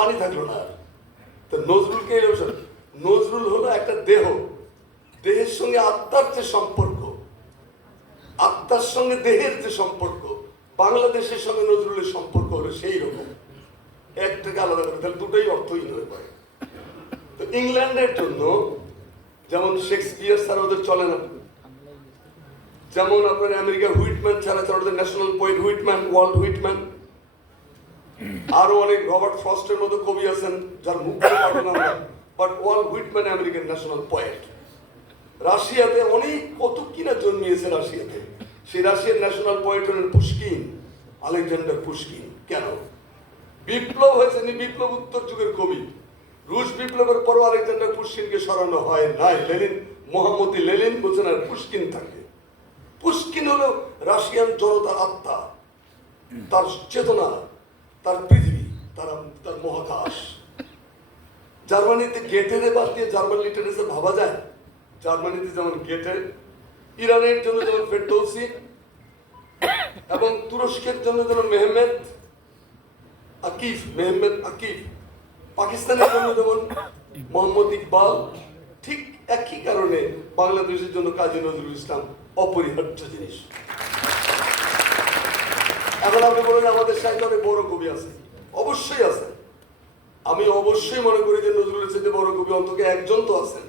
পানি থাকল না আর। তো নজরুলকে এরকম নজরুল হলো একটা দেহ। দেহের সঙ্গে আত্মার যে সম্পর্ক, আত্মার সঙ্গে দেহের যে সম্পর্ক, বাংলাদেশের সঙ্গে নজরুলের সম্পর্ক হলো সেই রকম। একটাকে আলাদা করে, তাহলে দুটোই অর্থহীন হয়ে পড়ে। তো ইংল্যান্ডের জন্য যেমন শেক্সপিয়ার ছাড়া ওদের চলে না। যেমন আপনার আমেরিকা হুইটম্যান ছাড়া ছাড়া ওদের national poet Whitman, Walt Whitman. আরও অনেক রবার্ট ফ্রস্টের মতো কবি আছেন, যার মুখ পাঠানো but Walt Whitman American national poet. রাশিয়াতে অনেক কত কিনা জন্মিয়েছে রাশিয়াতে। সেই রাশিয়ার ন্যাশনাল পোয়েট হলেন পুষ্কিন, আলেকজান্ডার পুষ্কিন। কেন? বিপ্লব হয়েছে বিপ্লব উত্তর যুগের কবি। রুশ বিপ্লবের পরও আলেকজান্ডার পুষ্কিনকে সরানো হয় নাই। লেনিন মোহাম্মদী লেনিন বলছেন, আর পুষ্কিন থাকে। পুষ্কিন হলো রাশিয়ান জনতার আত্মা, তার চেতনা। তার পৃথিবী, তার তার মহাকাশ। জার্মানিতে গেটেরে বাদ দিয়ে জার্মান লিটারেচার ভাবা যায়? জার্মানিতে যেমন গেটে ইরানের জন্য যেমন ফেরদৌসি, এবং তুরস্কের জন্য যেমন মেহমেদ আকিফ মেহমেদ আকিফ। পাকিস্তানের জন্য যেমন মোহাম্মদ ইকবাল, ঠিক একই কারণে বাংলাদেশের জন্য কাজী নজরুল ইসলাম অপরিহার্য জিনিস। এখন আপনি বলেন আমাদের সাহিত্যে অনেক বড় কবি আছে। অবশ্যই আছে। আমি অবশ্যই মনে করি যে নজরুলের সাথে বড় কবি অন্তত একজন তো আছেন।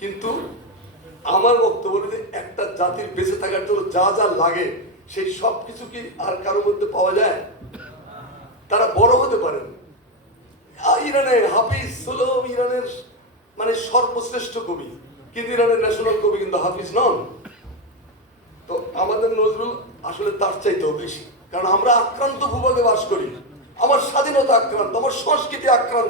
কিন্তু আমার বক্তব্য যে একটা জাতির বেঁচে থাকার জন্য যা যা লাগে, সেই সব কিছু কি আর কারোর মধ্যে পাওয়া যায়? তারা বড় হতে পারেন। আ- ইরানে হাফিজ হলো ইরানের মানে সর্বশ্রেষ্ঠ কবি। কিন্তু ইরানের ন্যাশনাল কবি কিন্তু হাফিজ নন। তো আমাদের নজরুল আসলে তার চাইতেও বেশি। কারণ আমরা আক্রান্ত ভূভাগে বাস করি। আমার স্বাধীনতা আক্রান্ত আমার সংস্কৃতি আক্রান্ত।